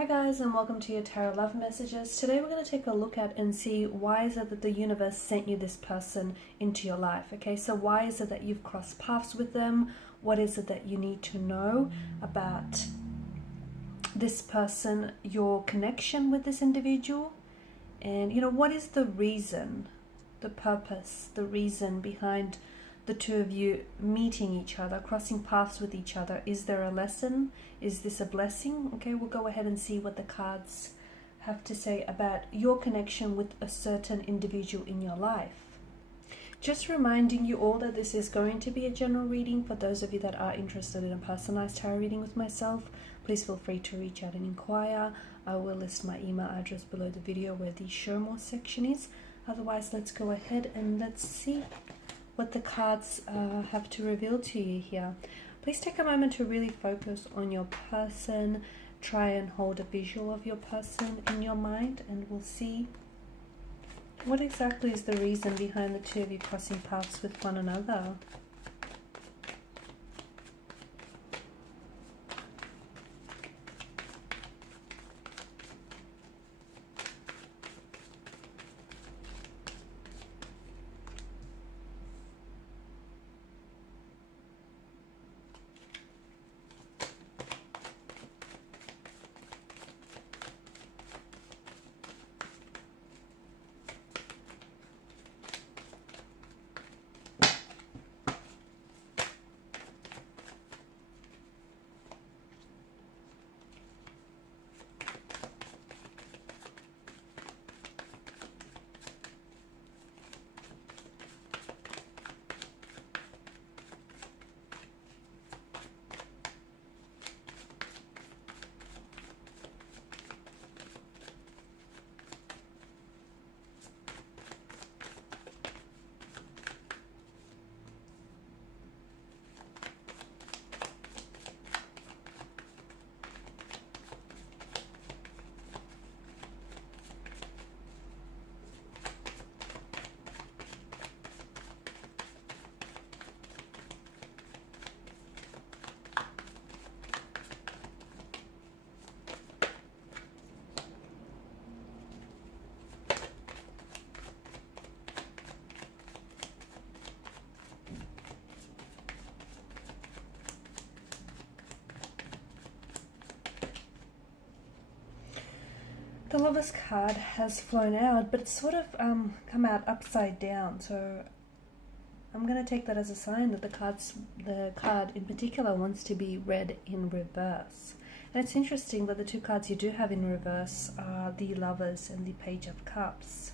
Hi guys, and welcome to your Tarot Love Messages. Today we're going to take a look at and see why is it that the universe sent you this person into your life. Okay, so why is it that you've crossed paths with them? What is it that you need to know about this person, your connection with this individual? And what is the reason, the purpose, the reason behind the two of you meeting each other, crossing paths with each other? Is there a lesson? Is this a blessing? Okay, we'll go ahead and see what the cards have to say about your connection with a certain individual in your life. Just reminding you all that this is going to be a general reading. For those of you that are interested in a personalized tarot reading with myself, please feel free to reach out and inquire. I will list my email address below the video where the show more section is. Otherwise, let's go ahead and let's see what the cards have to reveal to you here. Please take a moment to really focus on your person. Try and hold a visual of your person in your mind, and we'll see what exactly is the reason behind the two of you crossing paths with one another. The Lover's card has flown out, but it's sort of come out upside down. So I'm going to take that as a sign that the card in particular wants to be read in reverse. And it's interesting that the two cards you do have in reverse are the Lovers and the Page of Cups.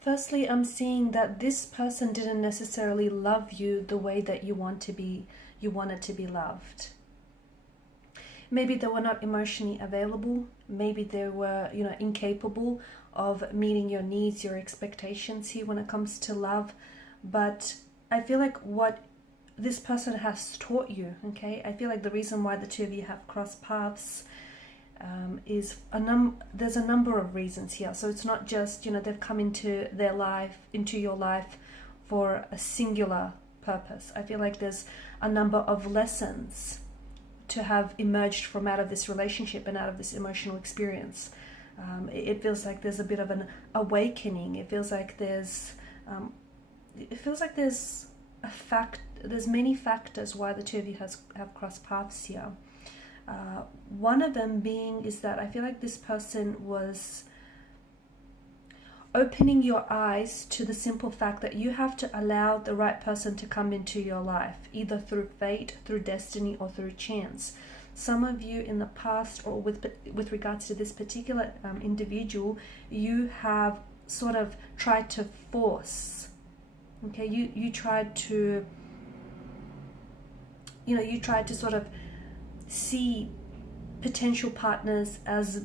Firstly, I'm seeing that this person didn't necessarily love you the way that you wanted to be loved. Maybe they were not emotionally available. Maybe they were, incapable of meeting your needs, your expectations here when it comes to love. But I feel like what this person has taught you, okay? I feel like the reason why the two of you have crossed paths is there's a number of reasons here. So it's not just, they've come into your life for a singular purpose. I feel like there's a number of lessons to have emerged from out of this relationship and out of this emotional experience. It feels like there's a bit of an awakening. It feels like there's there's many factors why the two of you have crossed paths here. One of them being is that I feel like this person was opening your eyes to the simple fact that you have to allow the right person to come into your life, either through fate, through destiny, or through chance. Some of you in the past, or with regards to this particular individual, you have sort of tried to force. Okay, you tried to, you tried to sort of see potential partners as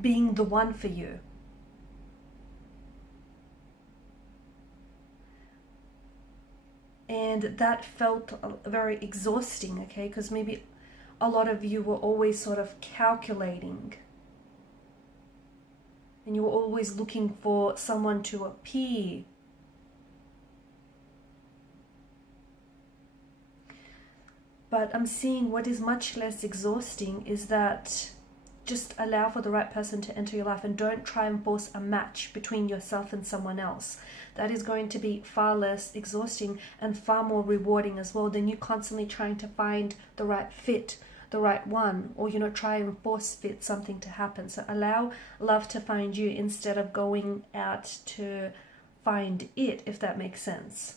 being the one for you. And that felt very exhausting, okay? Because maybe a lot of you were always sort of calculating. And you were always looking for someone to appear. But I'm seeing what is much less exhausting is that just allow for the right person to enter your life and don't try and force a match between yourself and someone else. That is going to be far less exhausting and far more rewarding as well than you constantly trying to find the right fit, the right one, or try and force fit something to happen. So allow love to find you instead of going out to find it, if that makes sense.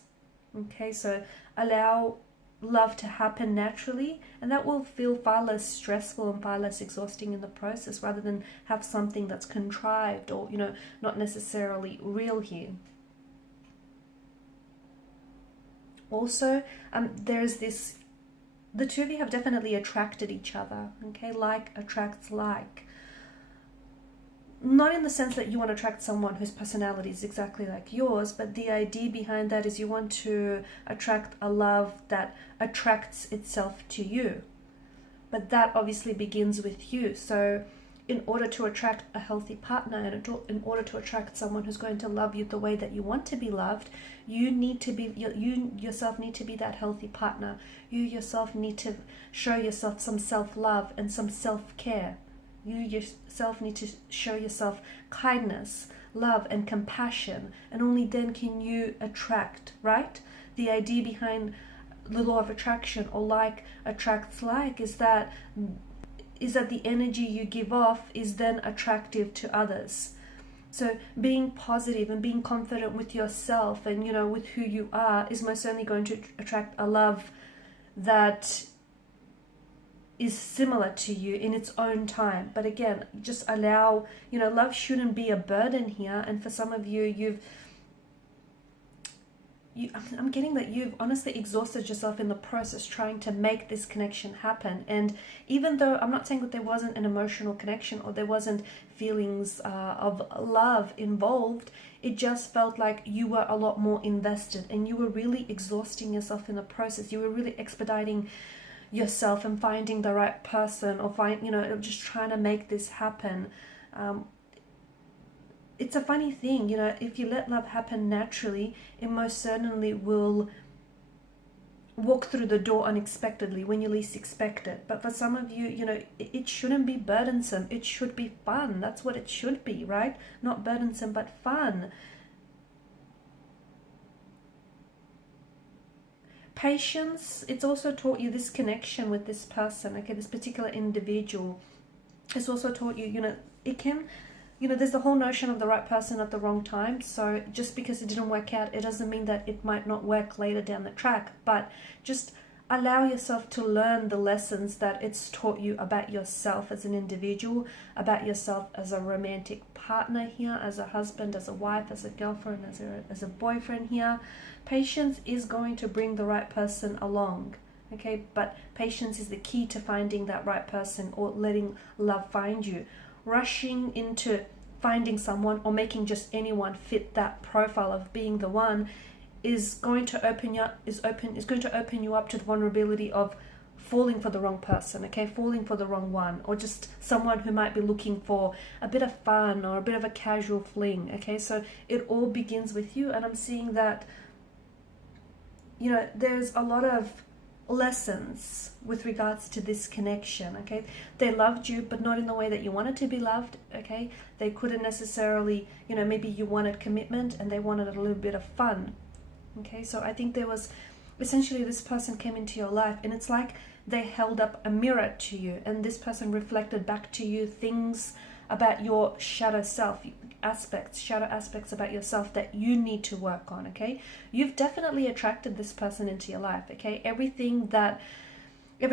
Okay, so allow love to happen naturally, and that will feel far less stressful and far less exhausting in the process, rather than have something that's contrived or not necessarily real here. Also, there's this, the two of you have definitely attracted each other. Okay, like attracts like. Not in the sense that you want to attract someone whose personality is exactly like yours, but the idea behind that is you want to attract a love that attracts itself to you. But that obviously begins with you. So in order to attract a healthy partner and in order to attract someone who's going to love you the way that you want to be loved, you yourself need to be that healthy partner. You yourself need to show yourself some self-love and some self-care. You yourself need to show yourself kindness, love, and compassion, and only then can you attract, right? The idea behind the law of attraction, or like attracts like, is that the energy you give off is then attractive to others. So being positive and being confident with yourself and with who you are is most certainly going to attract a love that is similar to you in its own time. But again, just allow, love shouldn't be a burden here. And for some of you, I'm getting that you've honestly exhausted yourself in the process trying to make this connection happen. And even though I'm not saying that there wasn't an emotional connection or there wasn't feelings of love involved, it just felt like you were a lot more invested and you were really exhausting yourself in the process. You were really expediting yourself and finding the right person, or just trying to make this happen. It's a funny thing, if you let love happen naturally, it most certainly will walk through the door unexpectedly when you least expect it. But for some of you, it shouldn't be burdensome. It should be fun. That's what it should be, right? Not burdensome, but fun. Patience, it's also taught you this connection with this person, okay, this particular individual. It's also taught you, it can, there's the whole notion of the right person at the wrong time. So just because it didn't work out, it doesn't mean that it might not work later down the track. But just allow yourself to learn the lessons that it's taught you about yourself as an individual, about yourself as a romantic partner here, as a husband, as a wife, as a girlfriend, as a boyfriend here. Patience is going to bring the right person along, okay? But patience is the key to finding that right person, or letting love find you. Rushing into finding someone or making just anyone fit that profile of being the one is going to open you up to the vulnerability of falling for the wrong person, okay? Falling for the wrong one, or just someone who might be looking for a bit of fun or a bit of a casual fling, okay? So it all begins with you, and I'm seeing that there's a lot of lessons with regards to this connection, okay? They loved you, but not in the way that you wanted to be loved, okay? They couldn't necessarily, maybe you wanted commitment and they wanted a little bit of fun, okay? So I think there was, essentially this person came into your life and it's like they held up a mirror to you, and this person reflected back to you things about your shadow self, shadow aspects about yourself that you need to work on, okay? You've definitely attracted this person into your life, okay? Every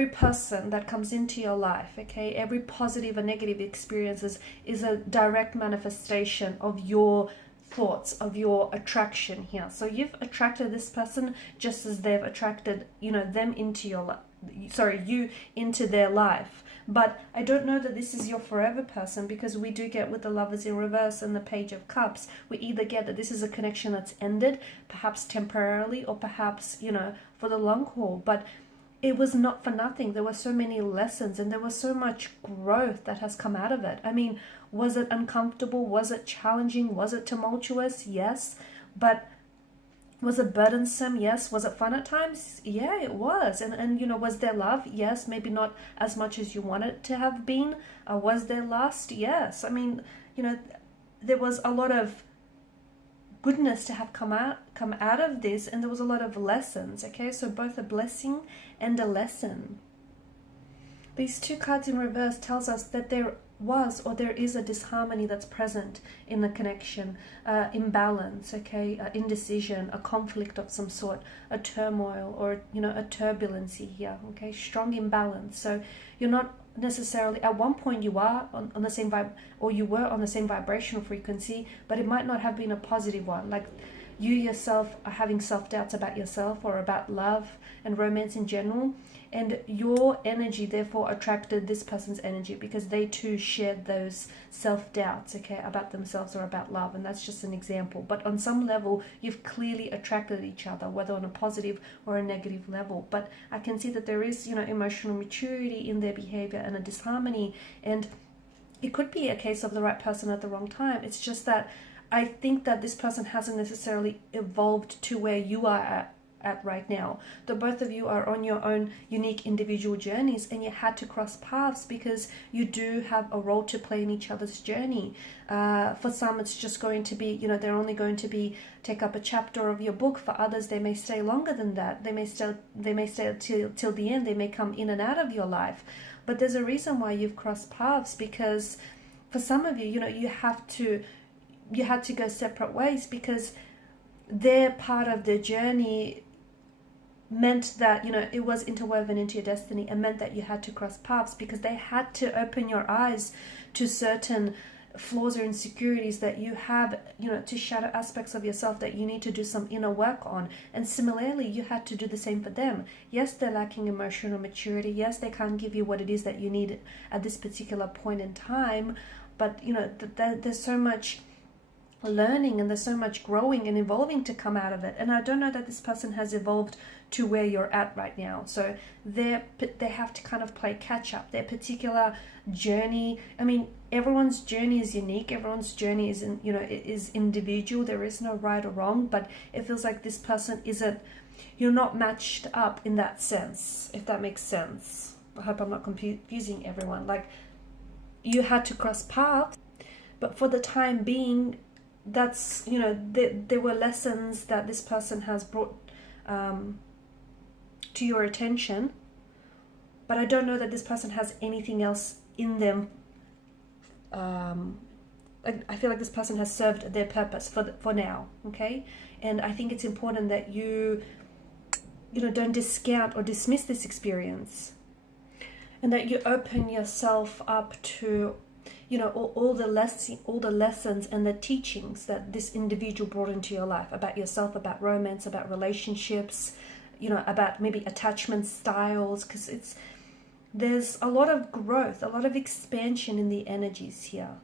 person that comes into your life, okay, every positive or negative experiences is a direct manifestation of your thoughts, of your attraction here. So you've attracted this person just as they've attracted, them into your life. You into their life. But I don't know that this is your forever person, because we do get with the Lovers in reverse and the Page of Cups, we either get that this is a connection that's ended, perhaps temporarily, or perhaps, for the long haul. But it was not for nothing. There were so many lessons and there was so much growth that has come out of it. I mean, was it uncomfortable? Was it challenging? Was it tumultuous? Yes. But Was it burdensome? Yes. Was it fun at times? Yeah, it was. And you know, was there love? Yes. Maybe not as much as you want it to have been. Was there lust? Yes. I mean, you know, there was a lot of goodness to have come out of this, and there was a lot of lessons. Okay, so both a blessing and a lesson. These two cards in reverse tells us that there was or there is a disharmony that's present in the connection, imbalance, okay, indecision, a conflict of some sort, a turmoil, or you know, a turbulency here, okay, strong imbalance. So you're not necessarily, at one point you are on the same vibe, or you were on the same vibrational frequency, but it might not have been a positive one. Like you yourself are having self-doubts about yourself or about love and romance in general, and your energy therefore attracted this person's energy because they too shared those self-doubts, okay, about themselves or about love. And that's just an example, but on some level you've clearly attracted each other, whether on a positive or a negative level. But I can see that there is, you know, emotional maturity in their behavior and a disharmony, and it could be a case of the right person at the wrong time. It's just that I think that this person hasn't necessarily evolved to where you are at right now. The both of you are on your own unique individual journeys, and you had to cross paths because you do have a role to play in each other's journey. For some, it's just going to be, you know, they're only going to be take up a chapter of your book. For others, they may stay longer than that. They may stay till the end. They may come in and out of your life. But there's a reason why you've crossed paths, because for some of you, you know, you had to go separate ways because their part of the journey meant that, you know, it was interwoven into your destiny, and meant that you had to cross paths because they had to open your eyes to certain flaws or insecurities that you have, you know, to shadow aspects of yourself that you need to do some inner work on. And similarly, you had to do the same for them. Yes, they're lacking emotional maturity. Yes, they can't give you what it is that you need at this particular point in time. But, you know, there's so much learning and there's so much growing and evolving to come out of it. And I don't know that this person has evolved to where you're at right now. So they have to kind of play catch up. Their particular journey, I mean, everyone's journey is unique. Everyone's journey is, you know, is individual. There is no right or wrong, but it feels like this person isn't, you're not matched up in that sense, if that makes sense. I hope I'm not confusing everyone. Like, you had to cross paths, but for the time being, that's, you know, there were lessons that this person has brought to your attention, but I don't know that this person has anything else in them. I feel like this person has served their purpose for now, okay? And I think it's important that you know, don't discount or dismiss this experience, and that you open yourself up to, you know, all the lessons and the teachings that this individual brought into your life about yourself, about romance, about relationships, you know, about maybe attachment styles, because there's a lot of growth, a lot of expansion in the energies here.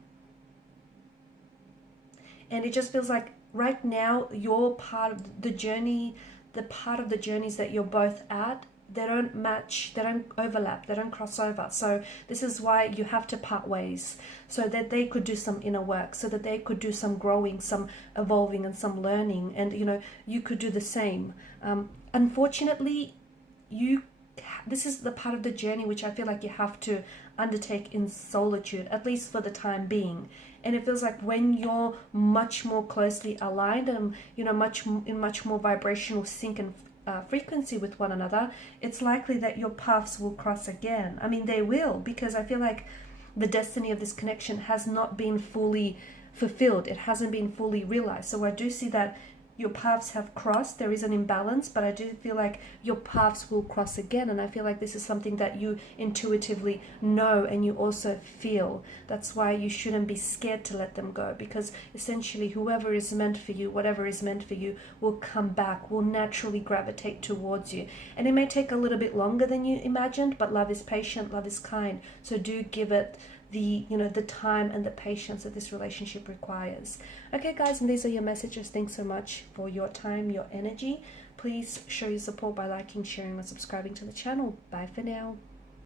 And it just feels like right now, your part of the journey, the part of the journeys that you're both at, they don't match, they don't overlap, they don't cross over. So this is why you have to part ways, so that they could do some inner work, so that they could do some growing, some evolving, and some learning, and you know, you could do the same. Unfortunately, this is the part of the journey which I feel like you have to undertake in solitude, at least for the time being. And it feels like when you're much more closely aligned and, you know, much more vibrational sync and frequency with one another, it's likely that your paths will cross again. I mean, they will, because I feel like the destiny of this connection has not been fully fulfilled. It hasn't been fully realized. So I do see that your paths have crossed. There is an imbalance, but I do feel like your paths will cross again. And I feel like this is something that you intuitively know and you also feel. That's why you shouldn't be scared to let them go, because essentially whoever is meant for you, whatever is meant for you, will come back, will naturally gravitate towards you. And it may take a little bit longer than you imagined, but love is patient, love is kind. So do give it the time and the patience that this relationship requires. Okay guys, and these are your messages. Thanks so much for your time, your energy. Please show your support by liking, sharing, or subscribing to the channel. Bye for now.